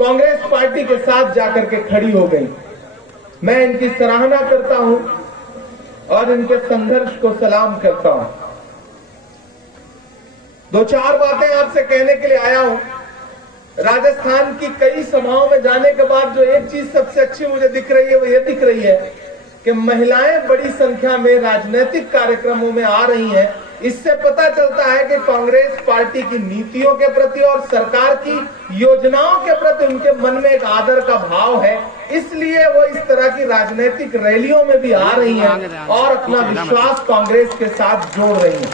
Congress party के साथ जाकर के खड़ी हो गई। मैं इनकी सराहना करता हूं और इनके संघर्ष को सलाम करता हूं। दो चार बातें आपसे कहने के लिए आया हूं। राजस्थान की कई सभाओं में जाने के बाद जो एक चीज सबसे अच्छी मुझे दिख रही है वो ये दिख रही है कि महिलाएं बड़ी संख्या में राजनीतिक कार्यक्रमों में आ रही हैं। इससे पता चलता है कि कांग्रेस पार्टी की नीतियों के प्रति और सरकार की योजनाओं के प्रति उनके मन में एक आदर का भाव है, इसलिए वो इस तरह की राजनीतिक रैलियों में भी आ रही हैं और अपना विश्वास कांग्रेस के साथ जोड़ रही हैं।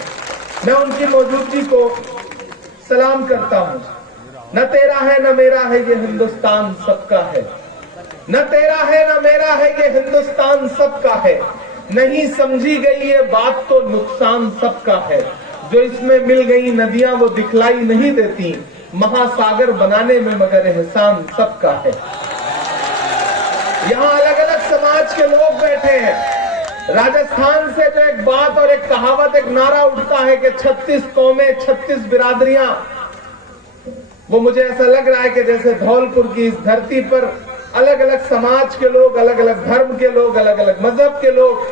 मैं उनकी मौजूदगी को सलाम करता हूं। न तेरा है न मेरा है ये हिंदुस्तान सबका है, न तेरा है न मेरा है ये हिंदुस्तान सबका है, नहीं समझी गई ये बात तो नुकसान सबका है, जो इसमें मिल गई नदियां वो दिखलाई नहीं देती, महासागर बनाने में मगर एहसान सबका है। यहाँ अलग अलग समाज के लोग बैठे हैं। राजस्थान से जो एक बात और एक कहावत, एक नारा उठता है कि 36 कौमें 36 बिरादरियां, वो मुझे ऐसा लग रहा है कि जैसे धौलपुर की इस धरती पर अलग अलग समाज के लोग, अलग अलग धर्म के लोग, अलग अलग मजहब के लोग,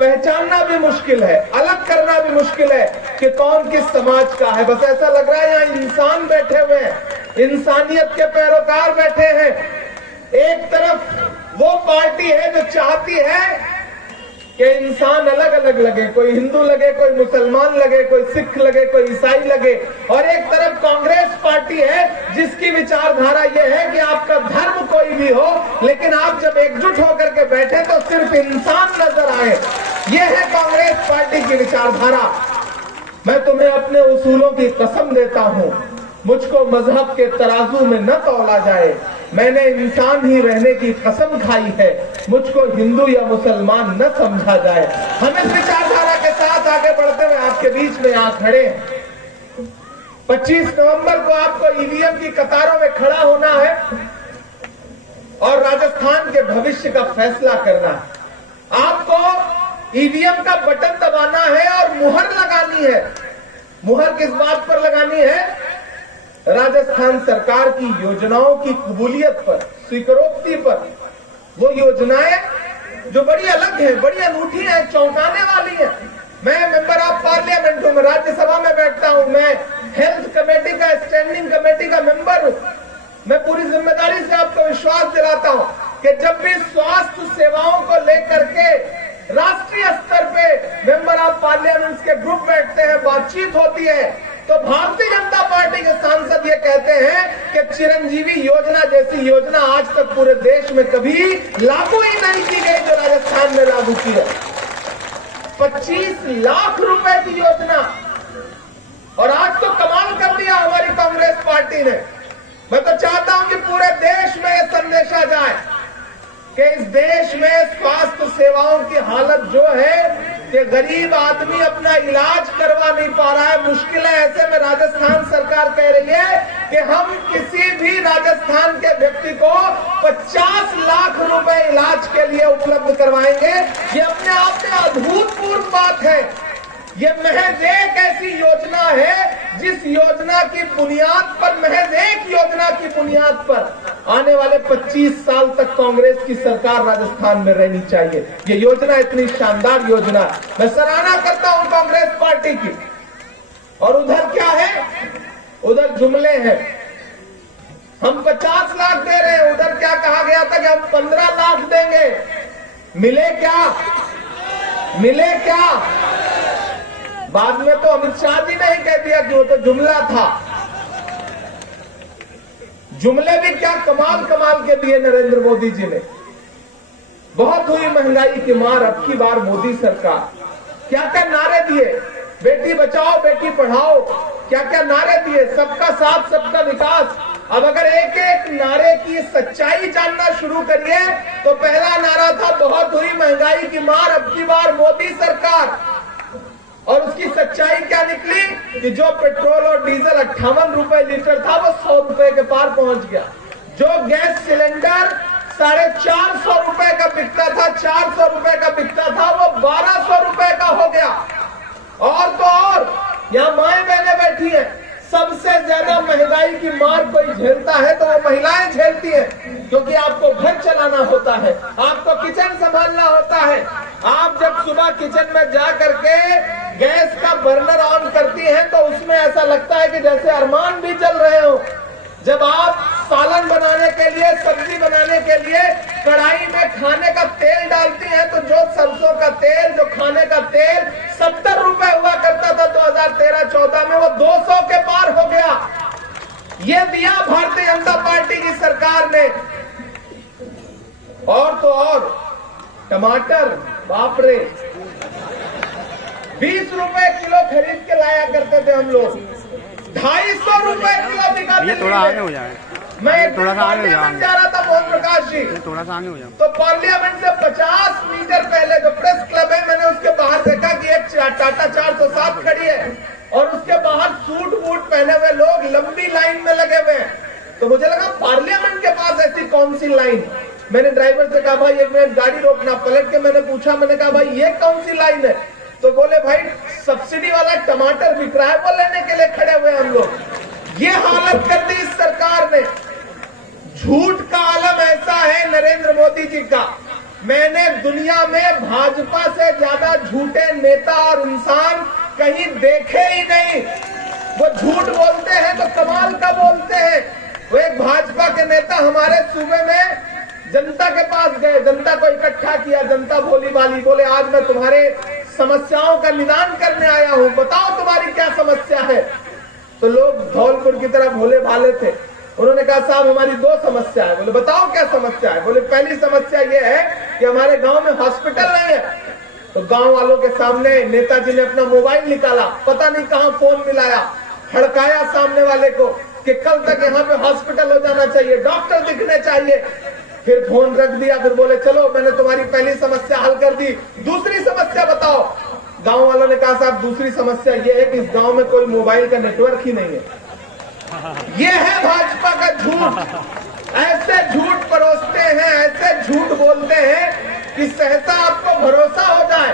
पहचानना भी मुश्किल है, अलग करना भी मुश्किल है कि कौन किस समाज का है। बस ऐसा लग रहा है यहाँ इंसान बैठे हुए हैं, इंसानियत के पैरोकार बैठे हैं। एक तरफ वो पार्टी है जो चाहती है कि इंसान अलग अलग लगे, कोई हिंदू लगे, कोई मुसलमान लगे, कोई सिख लगे, कोई ईसाई लगे, और एक तरफ कांग्रेस पार्टी है जिसकी विचारधारा यह है कि आपका धर्म कोई भी हो, लेकिन आप जब एकजुट होकर के बैठे तो सिर्फ इंसान नजर आए। यह है कांग्रेस पार्टी की विचारधारा। मैं तुम्हें अपने उसूलों की कसम देता हूं, मुझको मजहब के तराजू में न तौला जाए, मैंने इंसान ही रहने की कसम खाई है, मुझको हिंदू या मुसलमान न समझा जाए। हम इस विचारधारा के साथ आगे बढ़ते हुए आपके बीच में यहाँ खड़े हैं। 25 नवंबर को आपको ईवीएम की कतारों में खड़ा होना है और राजस्थान के भविष्य का फैसला करना है। आपको ईवीएम का बटन दबाना है और मुहर लगानी है। मुहर किस बात पर लगानी है? राजस्थान सरकार की योजनाओं की कबूलियत पर, स्वीकारोक्ति पर। वो योजनाएं जो बड़ी अलग है, बड़ी अनूठी है, चौंकाने वाली है। मैं मेंबर ऑफ पार्लियामेंट हूं, मैं राज्यसभा में बैठता हूं, मैं हेल्थ कमेटी का, स्टैंडिंग कमेटी का मेंबर हूं। मैं पूरी जिम्मेदारी से आपको विश्वास दिलाता हूं कि जब भी स्वास्थ्य सेवाओं को लेकर के राष्ट्रीय स्तर पे मेंबर ऑफ पार्लियामेंट के ग्रुप बैठते हैं, बातचीत होती है, तो भारतीय जनता पार्टी के सांसद ये कहते हैं कि चिरंजीवी योजना जैसी योजना आज तक पूरे देश में कभी लागू ही नहीं की गई जो राजस्थान में लागू की है। 25 लाख रुपए की योजना, और आज तो कमाल कर दिया हमारी कांग्रेस पार्टी ने। मैं तो चाहता हूं कि पूरे देश में यह संदेशा जाए कि इस देश में स्वास्थ्य सेवाओं की हालत जो है कि गरीब आदमी अपना इलाज करवा नहीं पा रहा है, मुश्किल है। ऐसे में राजस्थान सरकार कह रही है कि हम किसी भी राजस्थान के व्यक्ति को 50 लाख रुपए इलाज के लिए उपलब्ध करवाएंगे। ये अपने आप में अभूतपूर्व बात है। ये महज एक ऐसी योजना है जिस योजना की बुनियाद पर, महज एक योजना की बुनियाद पर आने वाले 25 साल तक कांग्रेस की सरकार राजस्थान में रहनी चाहिए। ये योजना इतनी शानदार योजना, मैं सराहना करता हूं कांग्रेस पार्टी की। और उधर क्या है? उधर जुमले हैं। हम 50 लाख दे रहे हैं, उधर क्या कहा गया था कि हम 15 लाख देंगे। मिले क्या? मिले क्या? बाद में तो अमित शाह जी ने ही कह दिया कि वो तो जुमला था। जुमले भी क्या कमाल कमाल के दिए नरेंद्र मोदी जी ने। बहुत हुई महंगाई की मार, अब की बार मोदी सरकार। क्या क्या नारे दिए, बेटी बचाओ बेटी पढ़ाओ, क्या क्या नारे दिए, सबका साथ सबका विकास। अब अगर एक एक नारे की सच्चाई जानना शुरू करिए तो पहला नारा था बहुत हुई महंगाई की मार, अब की बार मोदी सरकार। और उसकी सच्चाई क्या निकली कि जो पेट्रोल और डीजल 58 रुपए लीटर था वो 100 रुपए के पार पहुंच गया। जो गैस सिलेंडर 450 रुपए का बिकता था, 400 रुपए का बिकता था, वो 1200 रुपए का हो गया। और तो और यहाँ माएं बहनें बैठी हैं, सबसे ज्यादा महंगाई की मार कोई झेलता है तो वो महिलाएं होती है, क्योंकि आपको घर चलाना होता है, आपको किचन संभालना होता है। आप जब सुबह किचन में जा करके गैस का बर्नर ऑन करती हैं तो उसमें ऐसा लगता है कि जैसे अरमान भी चल रहे हो। जब आप सालन बनाने के लिए, सब्जी बनाने के लिए कढ़ाई में खाने का तेल डालती हैं तो जो सरसों का तेल, जो खाने का तेल 70 रुपए हुआ करता था 2013-14 में, वो 200 के पार हो गया। ये दिया भारतीय जनता पार्टी की सरकार ने। और तो और टमाटर, बाप रे, 20 रुपए किलो खरीद के लाया करते थे हम लोग, 250 रुपए किलो दिखाते थे। थोड़ा आगे हो जाए, मैं थोड़ा सा आगे पार्लियामेंट जा रहा था मोहन प्रकाश जी, थोड़ा सा आगे हो जाए। तो पार्लियामेंट से 50 मीटर पहले जो प्रेस क्लब है, मैंने उसके बाहर देखा कि एक टाटा 407 खड़ी है और उसके बाहर सूट बूट पहने हुए लोग लंबी लाइन में लगे हुए हैं। तो मुझे लगा पार्लियामेंट के पास ऐसी कौन सी लाइन। मैंने ड्राइवर से कहा भाई एक मिनट गाड़ी रोकना। पलट के मैंने पूछा, मैंने कहा भाई ये कौन सी लाइन है? तो बोले भाई सब्सिडी वाला टमाटर बिक रहा है, वो लेने के लिए खड़े हुए हम लोग। ये हालत कर दी इस सरकार ने। झूठ का आलम ऐसा है नरेंद्र मोदी जी का, मैंने दुनिया में भाजपा से ज्यादा झूठे नेता और इंसान कहीं देखे ही नहीं। वो झूठ बोलते हैं तो कमाल का बोलते हैं। वो एक भाजपा के नेता हमारे सूबे में जनता के पास गए, जनता को इकट्ठा किया, जनता भोली भाली, बोले आज मैं तुम्हारे समस्याओं का निदान करने आया हूं, बताओ तुम्हारी क्या समस्या है। तो लोग धौलपुर की तरह भोले भाले थे, उन्होंने कहा साहब हमारी 2 समस्या है। बोले बताओ क्या समस्या है? बोले पहली समस्या ये है कि हमारे गांव में हॉस्पिटल नहीं है। तो गांव वालों के सामने नेताजी ने अपना मोबाइल निकाला, पता नहीं कहां फोन मिलाया, हड़काया सामने वाले को कि कल तक यहाँ पे हॉस्पिटल हो जाना चाहिए, डॉक्टर दिखने चाहिए। फिर फोन रख दिया, फिर बोले चलो मैंने तुम्हारी पहली समस्या हल कर दी, दूसरी समस्या बताओ। गांव वालों ने कहा साहब दूसरी समस्या ये है कि इस गांव में कोई मोबाइल का नेटवर्क ही नहीं है। ये है भाजपा का झूठ। ऐसे झूठ परोसते हैं, ऐसे झूठ बोलते हैं कि सहसा आपको भरोसा हो जाए,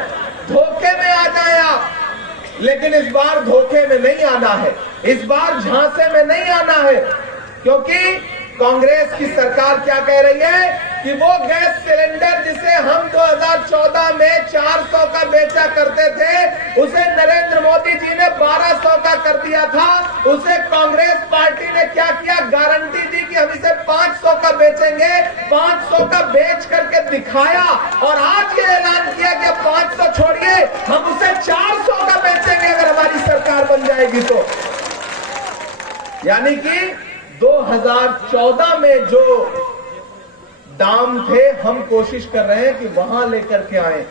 धोखे में आ जाए आप। लेकिन इस बार धोखे में नहीं आना है, इस बार झांसे में नहीं आना है, क्योंकि कांग्रेस की सरकार क्या कह रही है कि वो गैस सिलेंडर जिसे हम 2014 में 400 का बेचा करते थे, उसे नरेंद्र मोदी जी ने 1200 का कर दिया था। उसे कांग्रेस पार्टी ने क्या किया, गारंटी दी कि हम इसे 500 का बेचेंगे, 500 का बेच करके दिखाया और आज ये ऐलान किया कि 500 छोड़िए हम उसे 400 का बेचेंगे अगर हमारी सरकार बन जाएगी तो। यानी कि 2014 में जो दाम थे हम कोशिश कर रहे हैं कि वहां लेकर के आए।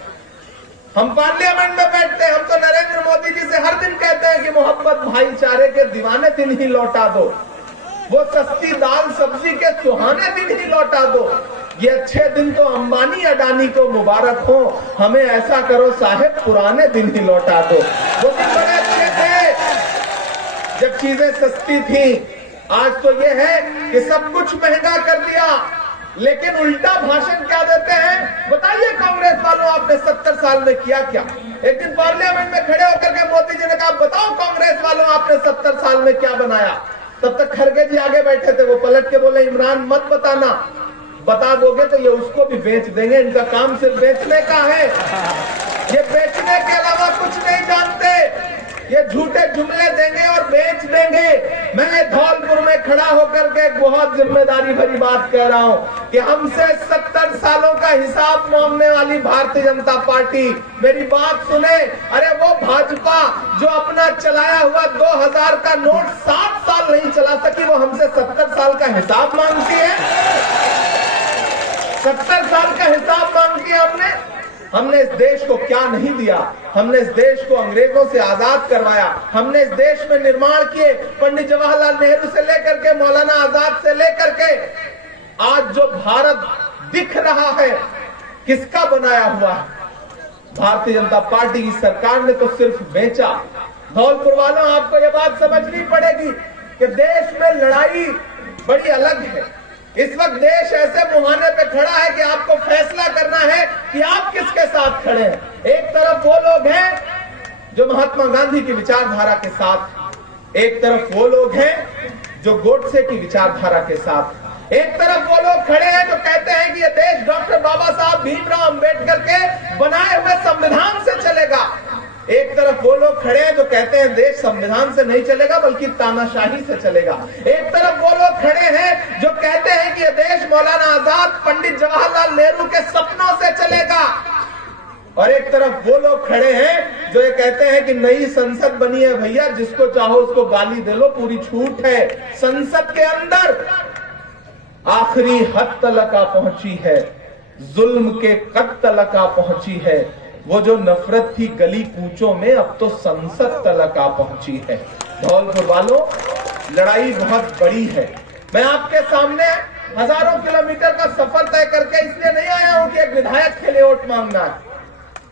हम पार्लियामेंट में बैठते हैं, हम तो नरेंद्र मोदी जी से हर दिन कहते हैं कि मोहब्बत भाईचारे के दीवाने दिन ही लौटा दो, वो सस्ती दाल सब्जी के सुहाने दिन ही लौटा दो। ये अच्छे दिन तो अंबानी अडानी को मुबारक हो, हमें ऐसा करो साहेब पुराने दिन ही लौटा दो। वो दिन बड़े अच्छे थे जब चीजें सस्ती थी। आज तो ये है कि सब कुछ महंगा कर दिया, लेकिन उल्टा भाषण क्या देते हैं, बताइए कांग्रेस वालों आपने 70 साल में किया क्या। एक दिन पार्लियामेंट में खड़े होकर के मोदी जी ने कहा बताओ कांग्रेस वालों आपने 70 साल में क्या बनाया। तब तक खड़गे जी आगे बैठे थे, वो पलट के बोले इमरान मत बताना, बता दोगे तो ये उसको भी बेच देंगे, इनका काम सिर्फ बेचने का है, ये बेचने के अलावा कुछ नहीं जानते, ये झूठे जुमले देंगे और बेच देंगे। मैं धौलपुर में खड़ा होकर के एक बहुत जिम्मेदारी भरी बात कह रहा हूं कि हमसे 70 सालों का हिसाब मांगने वाली भारतीय जनता पार्टी, मेरी बात सुने, अरे वो भाजपा जो अपना चलाया हुआ 2000 का नोट 7 साल नहीं चला सकी, वो हमसे 70 साल का हिसाब मांगती है। 70 साल का हिसाब मांगती है हमने इस देश को क्या नहीं दिया, हमने इस देश को अंग्रेजों से आजाद करवाया, हमने इस देश में निर्माण किए, पंडित जवाहरलाल नेहरू से लेकर के मौलाना आजाद से लेकर के आज जो भारत दिख रहा है किसका बनाया हुआ है? भारतीय जनता पार्टी की सरकार ने तो सिर्फ बेचा। धौलपुर वालों आपको ये बात समझनी पड़ेगी कि देश में लड़ाई बड़ी अलग है। इस वक्त देश ऐसे मुहाने पे खड़ा है कि आपको फैसला करना है कि आप किसके साथ खड़े हैं। एक तरफ वो लोग हैं जो महात्मा गांधी की विचारधारा के साथ, एक तरफ वो लोग हैं जो गोडसे की विचारधारा के साथ, एक तरफ वो लोग खड़े हैं जो कहते हैं कि ये देश डॉक्टर बाबा साहब भीमराव अंबेडकर के बनाए हुए संविधान से चलेगा। एक तरफ वो लोग खड़े हैं जो कहते हैं देश संविधान से नहीं चलेगा बल्कि तानाशाही से चलेगा। एक तरफ वो लोग खड़े हैं जो कहते हैं कि ये देश मौलाना आजाद, पंडित जवाहरलाल नेहरू के सपनों से चलेगा। और एक तरफ वो लोग खड़े हैं जो ये कहते हैं कि नई संसद बनी है भैया, जिसको चाहो उसको गाली दे लो, पूरी छूट है। संसद के अंदर आखिरी हद तलक आ पहुंची है, जुल्म के कद तलक आ पहुंची है। वो जो नफरत थी गली कूचों में, अब तो संसद तलक आ पहुंची है। धौलपुर वालों, लड़ाई बहुत बड़ी है। मैं आपके सामने हजारों किलोमीटर का सफर तय करके इसलिए नहीं आया हूं कि एक विधायक के लिए वोट मांगना है।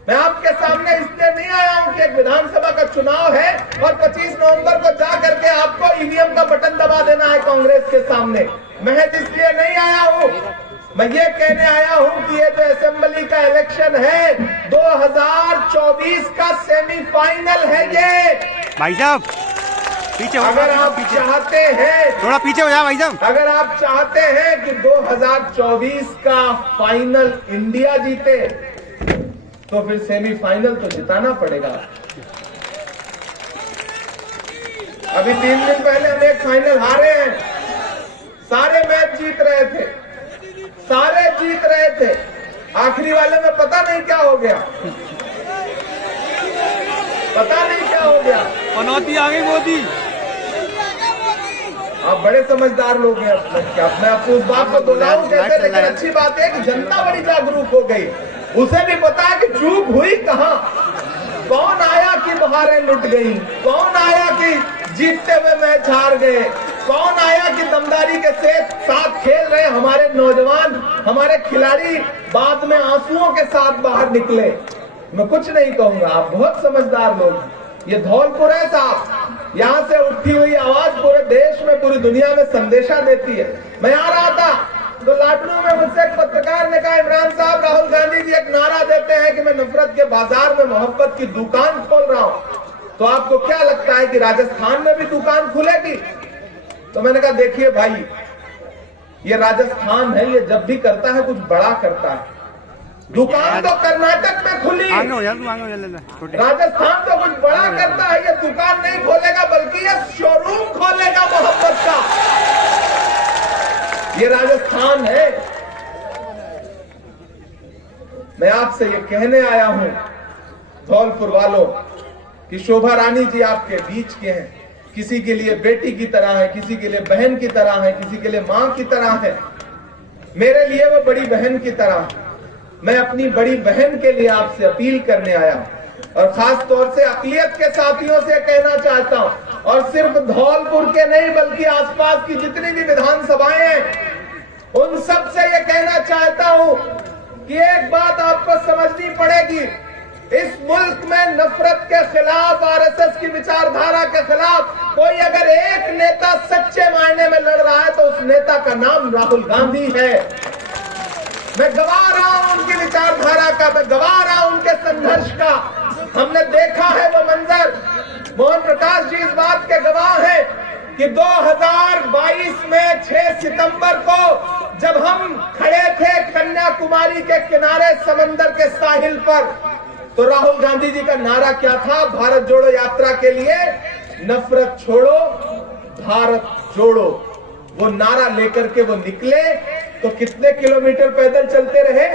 मैं आपके सामने इसलिए नहीं आया हूं कि एक विधानसभा का चुनाव है और 25 नवंबर को जा करके आपको ईवीएम का बटन दबा देना है कांग्रेस के सामने। महज इसलिए नहीं आया हूं। मैं ये कहने आया हूं कि ये जो असेंबली का इलेक्शन है 2024 का सेमीफाइनल है। ये भाई साहब पीछे हो, अगर आप चाहते हैं, थोड़ा पीछे हो जाओ भाई साहब, अगर आप चाहते हैं कि 2024 का फाइनल इंडिया जीते तो फिर सेमीफाइनल तो जिताना पड़ेगा। अभी 3 दिन पहले हम एक फाइनल हारे हैं। सारे मैच जीत रहे थे, सारे जीत रहे थे। आखिरी वाले में पता नहीं क्या हो गया, पता नहीं क्या हो गया। पनौती आ गई मोदी। आप बड़े समझदार लोग हैं। मैं आपको उस बात को दोहराऊं कहते, लेकिन अच्छी बात है कि जनता बड़ी जागरूक हो गई। उसे भी पता है कि चूक हुई कहां। कौन आया कि बहारें लुट गई, कौन आया कि जीतते हुए मैच हार गए, कौन आया कि दमदारी के साथ खेल रहे हमारे नौजवान, हमारे खिलाड़ी बाद में आंसुओं के साथ बाहर निकले। मैं कुछ नहीं कहूंगा, आप बहुत समझदार लोग। ये धौलपुर है साहब, यहाँ से उठी हुई आवाज पूरे देश में, पूरी दुनिया में संदेशा देती है। मैं आ रहा था तो लाडनू में मुझसे एक पत्रकार ने कहा, इमरान साहब राहुल गांधी जी एक नारा देते हैं कि मैं नफरत के बाजार में मोहब्बत की दुकान खोल रहा हूं, तो आपको क्या लगता है कि राजस्थान में भी दुकान खुलेगी? तो मैंने कहा देखिए भाई, ये राजस्थान है, ये जब भी करता है कुछ बड़ा करता है। दुकान तो कर्नाटक में खुली, राजस्थान तो कुछ बड़ा करता है। ये दुकान नहीं खोलेगा बल्कि ये शोरूम खोलेगा मोहब्बत का। ये राजस्थान है। मैं आपसे ये कहने आया हूं धौलपुर वालों कि शोभा रानी जी आपके बीच के हैं। किसी के लिए बेटी की तरह है, किसी के लिए बहन की तरह है, किसी के लिए मां की तरह है। मेरे लिए वो बड़ी बहन की तरह है। मैं अपनी बड़ी बहन के लिए आपसे अपील करने आया और खास तौर से अक़लियत के साथियों से कहना चाहता हूं, और सिर्फ धौलपुर के नहीं बल्कि आसपास की जितनी भी विधानसभाएं हैं उन सब से ये कहना चाहता हूं कि एक बात आपको समझनी पड़ेगी। इस मुल्क में नफरत के खिलाफ, आरएसएस की विचारधारा के खिलाफ कोई अगर एक नेता सच्चे मायने में लड़ रहा है तो उस नेता का नाम राहुल गांधी है। मैं गवाह रहा हूं उनकी विचारधारा का, मैं गवाह रहा हूं उनके संघर्ष का। हमने देखा है वो मंजर। मोहन प्रकाश जी इस बात के गवाह हैं कि 2022 में 6 सितंबर को जब हम खड़े थे कन्याकुमारी के किनारे समंदर के साहिल पर, तो राहुल गांधी जी का नारा क्या था भारत जोड़ो यात्रा के लिए? नफरत छोड़ो, भारत जोड़ो। वो नारा लेकर के वो निकले तो कितने किलोमीटर पैदल चलते रहे?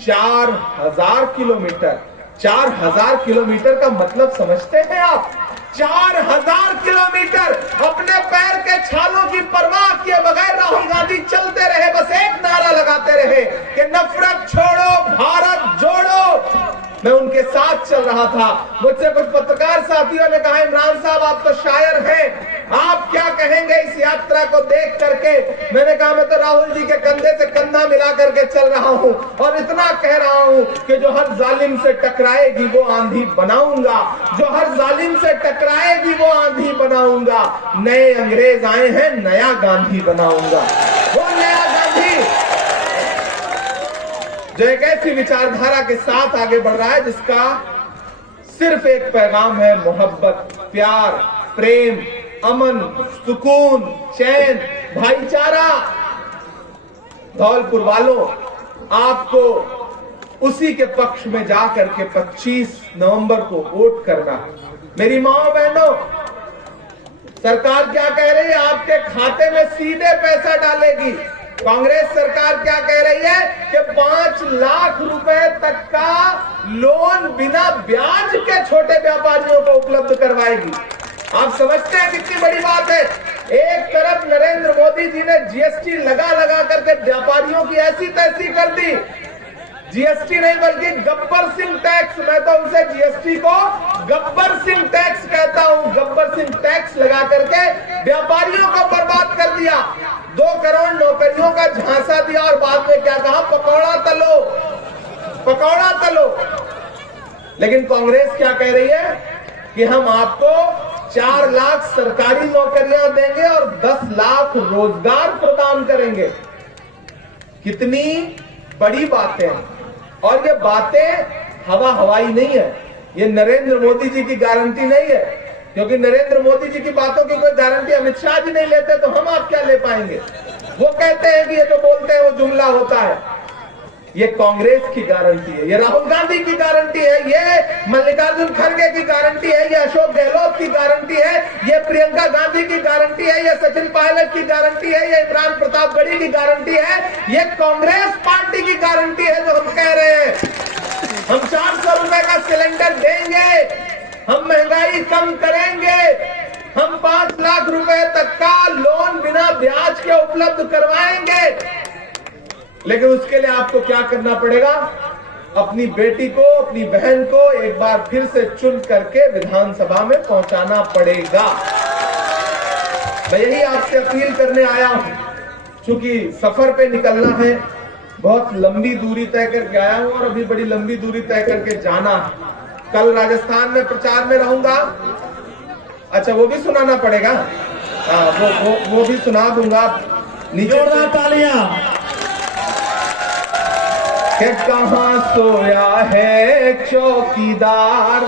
4000 किलोमीटर। 4000 किलोमीटर का मतलब समझते हैं आप? 4000 किलोमीटर अपने पैर के छालों की परवाह किए बगैर राहुल गांधी चलते रहे, बस एक नारा लगाते रहे कि नफरत छोड़ो, भारत जोड़ो। मैं उनके साथ चल रहा था। मुझसे कुछ पत्रकार साथियों ने कहा, इमरान साहब आप तो शायर हैं, आप क्या कहेंगे इस यात्रा को देख करके? मैंने कहा मैं तो राहुल जी के कंधे से कंधा मिला करके चल रहा हूं और इतना कह रहा हूं कि जो हर जालिम से टकराएगी वो आंधी बनाऊंगा, जो हर जालिम से टकराएगी वो आंधी बनाऊंगा। नए अंग्रेज आए हैं, नया गांधी बनाऊंगा। वो नया गांधी जो एक ऐसी विचारधारा के साथ आगे बढ़ रहा है जिसका सिर्फ एक पैगाम है, मोहब्बत, प्यार, प्रेम, अमन, सुकून, चैन, भाईचारा। धौलपुर वालों, आपको उसी के पक्ष में जाकर के 25 नवंबर को वोट करना है। मेरी माओ बहनों, सरकार क्या कह रही है? आपके खाते में सीधे पैसा डालेगी। कांग्रेस सरकार क्या कह रही है कि 5 लाख रुपए तक का लोन बिना ब्याज के छोटे व्यापारियों को उपलब्ध करवाएगी। आप समझते हैं कितनी बड़ी बात है? एक तरफ नरेंद्र मोदी जी ने जीएसटी लगा लगा करके व्यापारियों की ऐसी तैसी कर दी, जीएसटी नहीं बल्कि गब्बर सिंह टैक्स, मैं तो उसे जीएसटी को गब्बर सिंह टैक्स कहता हूं। गब्बर सिंह टैक्स लगा करके व्यापारियों को बर्बाद कर दिया, 2 करोड़ नौकरियों का झांसा दिया और बाद में क्या कहा? पकौड़ा तलो, पकौड़ा तलो। लेकिन कांग्रेस क्या कह रही है कि हम आपको 4 लाख सरकारी नौकरियां देंगे और 10 लाख रोजगार प्रदान करेंगे। कितनी बड़ी बातें हैं। और ये बातें हवा हवाई नहीं है, ये नरेंद्र मोदी जी की गारंटी नहीं है, क्योंकि नरेंद्र मोदी जी की बातों की कोई गारंटी अमित शाह जी नहीं लेते तो हम आप क्या ले पाएंगे? वो कहते हैं कि ये जो बोलते हैं वो जुमला होता है। ये कांग्रेस की गारंटी है, ये राहुल गांधी की गारंटी है, ये मल्लिकार्जुन खड़गे की गारंटी है, ये अशोक गहलोत की गारंटी है, ये प्रियंका गांधी की गारंटी है, ये सचिन पायलट की गारंटी है, ये इमरान प्रतापगढ़ी की गारंटी है, ये कांग्रेस पार्टी की गारंटी है जो हम कह रहे हैं हम 400 रुपए का सिलेंडर देंगे, हम महंगाई कम करेंगे, हम 5 लाख रुपए तक का लोन बिना ब्याज के उपलब्ध करवाएंगे। लेकिन उसके लिए आपको क्या करना पड़ेगा? अपनी बेटी को, अपनी बहन को एक बार फिर से चुन करके विधानसभा में पहुंचाना पड़ेगा। मैं यही आपसे अपील करने आया हूं। चूंकि सफर पे निकलना है, बहुत लंबी दूरी तय करके आया हूं और अभी बड़ी लंबी दूरी तय करके जाना है। कल राजस्थान में प्रचार में रहूंगा। अच्छा, वो भी सुनाना पड़ेगा? वो भी सुना दूंगा। जोरदार तालियां। कि कहां सोया है चौकीदार।